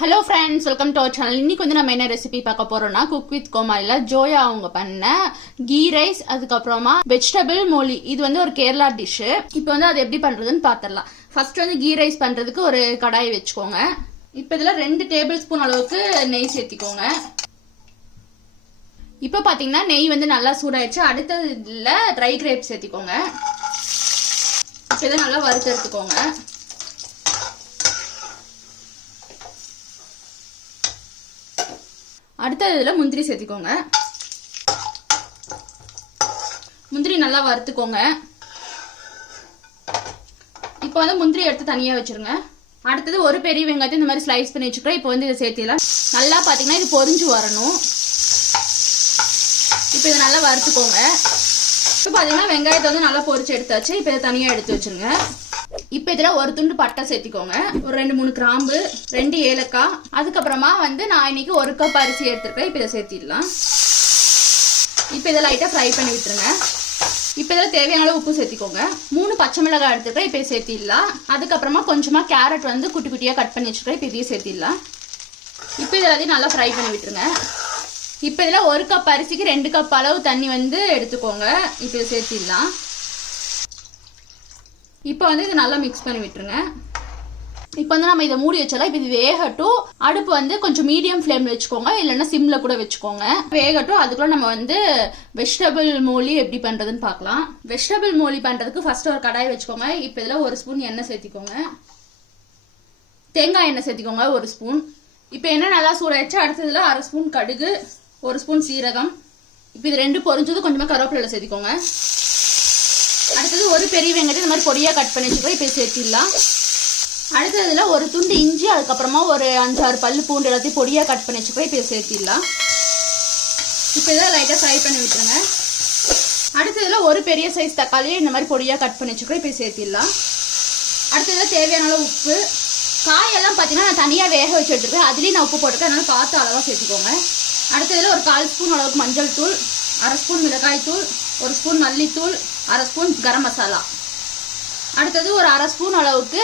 Hello friends, welcome to our channel. இன்னைக்கு வந்து நம்ம என்ன ரெசிபி பார்க்க போறோம்னா, குக் வித் கோமாளில ஜோயா அவங்க பண்ண கீ ரைஸ், அதுக்கப்புறமா வெஜிடபிள் மோலி. இது வந்து ஒரு கேரளா டிஷ். இப்போ வந்து அது எப்படி பண்றதுன்னு பாத்திரலாம். ஃபர்ஸ்ட் வந்து கீ ரைஸ் பண்றதுக்கு ஒரு கடாய் வச்சுக்கோங்க. இப்போ இதுல 2 டேபிள் ஸ்பூன் அளவுக்கு நெய் சேர்த்திக்கோங்க. இப்போ பாத்தீங்கன்னா நெய் வந்து நல்லா சூடாயிடுச்சு. அடுத்தது இதுல ட்ரை கிரேப்ஸ் சேர்த்திக்கோங்க. இப்போ இதை நல்லா வறுத்து எடுத்துக்கோங்க. அடுத்ததுல முந்திரி சேர்த்திக்கோங்க. முந்திரி நல்லா வறுத்துக்கோங்க. இப்போ வந்து முந்திரி எடுத்து தனியா வச்சிருங்க. அடுத்தது ஒரு பெரிய வெங்காயத்தை இந்த மாதிரி ஸ்லைஸ் பண்ணி வச்சுக்கிறேன். இப்போ வந்து இதை சேர்த்திடலாம். நல்லா பாத்தீங்கன்னா இது பொரிஞ்சு வரணும். இப்போ இதை நல்லா வறுத்துக்கோங்க. இப்போ பாத்தீங்கன்னா வெங்காயத்தை வந்து நல்லா பொரிச்சு எடுத்தாச்சு. இப்போ இதை தனியா எடுத்து வச்சிருங்க. இப்போ இதுல ஒரு துண்டு பட்டை சேர்த்திக்கோங்க. ஒரு 2-3 கிராம்பு, 2 ஏலக்காய். அதுக்கப்புறமா வந்து நான் இன்னைக்கு 1 கப் அரிசி எடுத்துருக்கேன். இப்போ இதை சேர்த்திடலாம். இப்போ இதை லைட்டா ஃப்ரை பண்ணி விட்டுருங்க. இப்போ இதில் தேவையான அளவு உப்பு சேர்த்திக்கோங்க. 3 பச்சை மிளகாய் எடுத்துருக்கேன். இப்போ சேர்த்திடலாம். அதுக்கப்புறமா கொஞ்சமா கேரட் வந்து குட்டி குட்டியா கட் பண்ணி வச்சுருக்கேன். இப்போ இதையும் சேர்த்திடலாம். இப்போ இது எல்லாத்தையும் நல்லா ஃப்ரை பண்ணி விட்டுருங்க. இப்போ இதில் 1 கப் அரிசிக்கு 2 கப் அளவு தண்ணி வந்து எடுத்துக்கோங்க. இப்போ இதை சேர்த்திடலாம். இப்போ வந்து இது நல்லா மிக்ஸ் பண்ணி விட்டுருங்க. இப்போ வந்து நம்ம இதை மூடி வச்சாலும். இப்போ இது வேகட்டும். அடுப்பு வந்து கொஞ்சம் மீடியம் ஃப்ளேம்ல வச்சுக்கோங்க, இல்லைன்னா சிம்ல கூட வச்சுக்கோங்க. வேகட்டும். அதுக்குள்ள நம்ம வந்து வெஜிடபிள் மோலி எப்படி பண்றதுன்னு பார்க்கலாம். வெஜிடபிள் மோலி பண்றதுக்கு ஃபர்ஸ்ட் ஒரு கடாய் வச்சுக்கோங்க. இப்போ இதுல 1 ஸ்பூன் எண்ணெய் சேர்த்திக்கோங்க. தேங்காய் எண்ணெய் சேர்த்திக்கோங்க 1 ஸ்பூன். இப்போ எண்ணெய் நல்லா சூடாயிடுச்சு. அடுத்ததுல 1/2 ஸ்பூன் கடுகு, 1 ஸ்பூன் சீரகம். இப்போ இது 2 பொரிஞ்சது கொஞ்சமா கருவேப்பிலை சேர்த்திக்கோங்க. அடுத்தது ஒரு பெரிய வெங்காயத்தை இந்த மாதிரி பொடியா கட் பண்ணி வச்சுக்கோ. இப்போ சேர்த்திடலாம். அடுத்ததுல ஒரு துண்டு இஞ்சி, அதுக்கப்புறமா ஒரு 5-6 பல்லு பூண்டு எல்லாத்தையும் பொடியா கட் பண்ணி வச்சுக்கோ. இப்போ சேர்த்திடலாம். இப்போ இதை லைட்டா ஃப்ரை பண்ணி விட்டுருங்க. அடுத்ததுல ஒரு பெரிய சைஸ் தக்காளியை இந்த மாதிரி பொடியா கட் பண்ணி வச்சுக்கோ. இப்போ சேர்த்திடலாம். அடுத்ததுல தேவையான அளவு உப்பு. காயெல்லாம் பார்த்தீங்கன்னா நான் தனியாக வேக வச்சு எடுத்துருக்கேன். அதுலேயும் நான் உப்பு போட்டுருக்கேன். அதனால பார்த்து அளவாக சேர்த்துக்கோங்க. அடுத்ததுல ஒரு 1/4 ஸ்பூன் அளவுக்கு மஞ்சள் தூள், 1/2 ஸ்பூன் மிளகாய் தூள், 1 ஸ்பூன் மல்லித்தூள், 1/2 ஸ்பூன் கரம் மசாலா. அடுத்தது ஒரு 1/2 ஸ்பூன் அளவுக்கு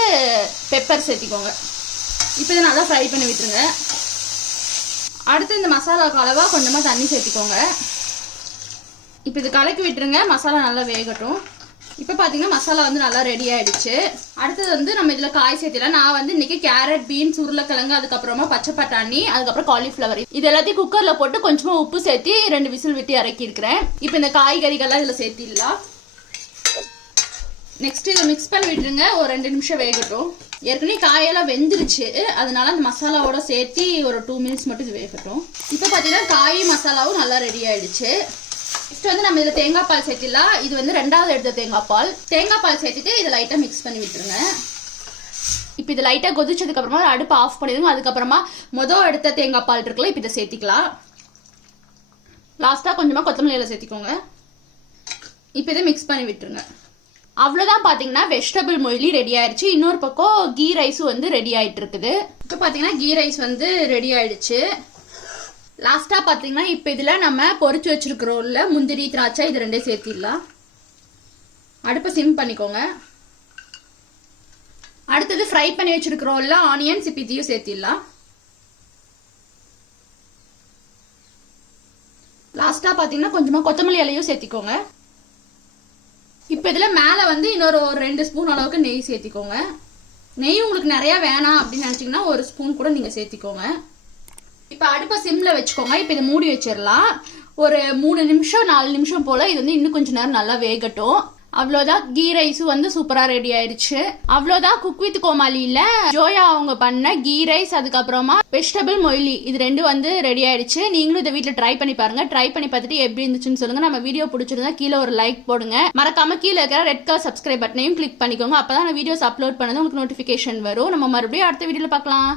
பெப்பர் சேர்த்திக்கோங்க. இப்போ இதை நல்லா ஃப்ரை பண்ணி விட்டுருங்க. அடுத்து இந்த மசாலாவுக்கு அளவாக கொஞ்சமாக தண்ணி சேர்த்திக்கோங்க. இப்போ இது கலக்கி விட்டுருங்க. மசாலா நல்லா வேகட்டும். இப்போ பார்த்தீங்கன்னா மசாலா வந்து நல்லா ரெடி ஆயிடுச்சு. அடுத்தது வந்து நம்ம இதில் காய் சேர்த்திடலாம். நான் வந்து இன்னைக்கு கேரட், பீன்ஸ், உருளைக்கிழங்கு, அதுக்கப்புறமா பச்சை பட்டாணி, அதுக்கப்புறம் காலிஃப்ளவர் இது எல்லாத்தையும் குக்கரில் போட்டு கொஞ்சமாக உப்பு சேர்த்து 2 விசில் விட்டு இறக்கி இருக்கிறேன். இப்போ இந்த காய்கறிகள்லாம் இதில் சேர்த்திடலாம். நெக்ஸ்ட் இதை மிக்ஸ் பண்ணி விட்டுருங்க. ஒரு 2 நிமிஷம் வேகட்டும். ஏற்கனவே காயெல்லாம் வெந்துருச்சு. அதனால அந்த மசாலாவோட சேர்த்து ஒரு 2 மினிட்ஸ் மட்டும் இது வேகட்டும். இப்போ பார்த்தீங்கன்னா காய் மசாலாவும் நல்லா ரெடி ஆயிடுச்சு. நெக்ஸ்ட் வந்து நம்ம இதில் தேங்காய் பால் சேர்த்திடலாம். இது வந்து 2வது எடுத்த தேங்காய் பால். தேங்காய் பால் சேர்த்துட்டு இதை லைட்டாக மிக்ஸ் பண்ணி விட்டுருங்க. இப்போ இது லைட்டாக கொதிச்சதுக்கு அப்புறமா அடுப்பு ஆஃப் பண்ணிடுங்க. அதுக்கப்புறமா எடுத்த தேங்காய் பால் இருக்குல்ல, இப்போ இதை சேர்த்திக்கலாம். லாஸ்ட்டாக கொஞ்சமாக கொத்தமல்லி இலை சேர்த்திக்கோங்க. இப்போ இதை மிக்ஸ் பண்ணி விட்டுருங்க. அவ்வளோதான். பார்த்தீங்கன்னா வெஜிடபிள் மொய்லி ரெடி ஆயிடுச்சு. இன்னொரு பக்கம் கீ ரைஸும் வந்து ரெடி ஆயிட்டு இருக்குது. இப்போ பார்த்தீங்கன்னா கீ ரைஸ் வந்து ரெடி ஆயிடுச்சு. லாஸ்ட்டாக பார்த்தீங்கன்னா இப்போ இதில் நம்ம பொரிச்சு வச்சிருக்கிறோம்ல முந்திரி, திராட்சை, இது 2 சேர்த்திடலாம். அடுப்பை சிம் பண்ணிக்கோங்க. அடுத்தது ஃப்ரை பண்ணி வச்சிருக்கிறோம்ல ஆனியன்ஸ், இப்போ இதையும் சேர்த்திடலாம். லாஸ்ட்டாக பார்த்தீங்கன்னா கொஞ்சமாக கொத்தமல்லி இலையும் சேர்த்திக்கோங்க. இப்போ இதில் மேலே வந்து இன்னொரு 2 ஸ்பூன் அளவுக்கு நெய் சேர்த்திக்கோங்க. நெய் உங்களுக்கு நிறையா வேணாம் அப்படின்னு நினச்சிங்கன்னா 1 ஸ்பூன் கூட நீங்கள் சேர்த்திக்கோங்க. இப்போ அடுப்பை சிம்மில் வச்சுக்கோங்க. இப்போ இதை மூடி வச்சிடலாம். ஒரு 3 நிமிஷம் 4 நிமிஷம் போல் இது வந்து இன்னும் கொஞ்சம் நேரம் நல்லா வேகட்டும். அவ்வளோதான். கீ ரைஸும் வந்து சூப்பராக ரெடி ஆயிடுச்சு. அவ்வளோதான். குக் வித் கோமாளியில் ஜோயா அவங்க பண்ண கீ ரைஸ், அதுக்கப்புறமா வெஜிடபிள் மொய்லி இது 2 வந்து ரெடி ஆயிடுச்சு. நீங்களும் இதை வீட்டில் ட்ரை பண்ணி பாருங்க. ட்ரை பண்ணி பார்த்துட்டு எப்படி இருந்துச்சுன்னு சொல்லுங்க. நம்ம வீடியோ பிடிச்சிருந்தா கீழே ஒரு லைக் போடுங்க. மறக்காம கீழே இருக்கிற ரெட் கலர் சப்ஸ்கிரைப் பட்டனையும் கிளிக் பண்ணிக்கோங்க. அப்பதான் நான் வீடியோஸ் அப்லோட் பண்ணது உங்களுக்கு நோட்டிஃபிகேஷன் வரும். நம்ம மறுபடியும் அடுத்த வீடியோல பார்க்கலாம்.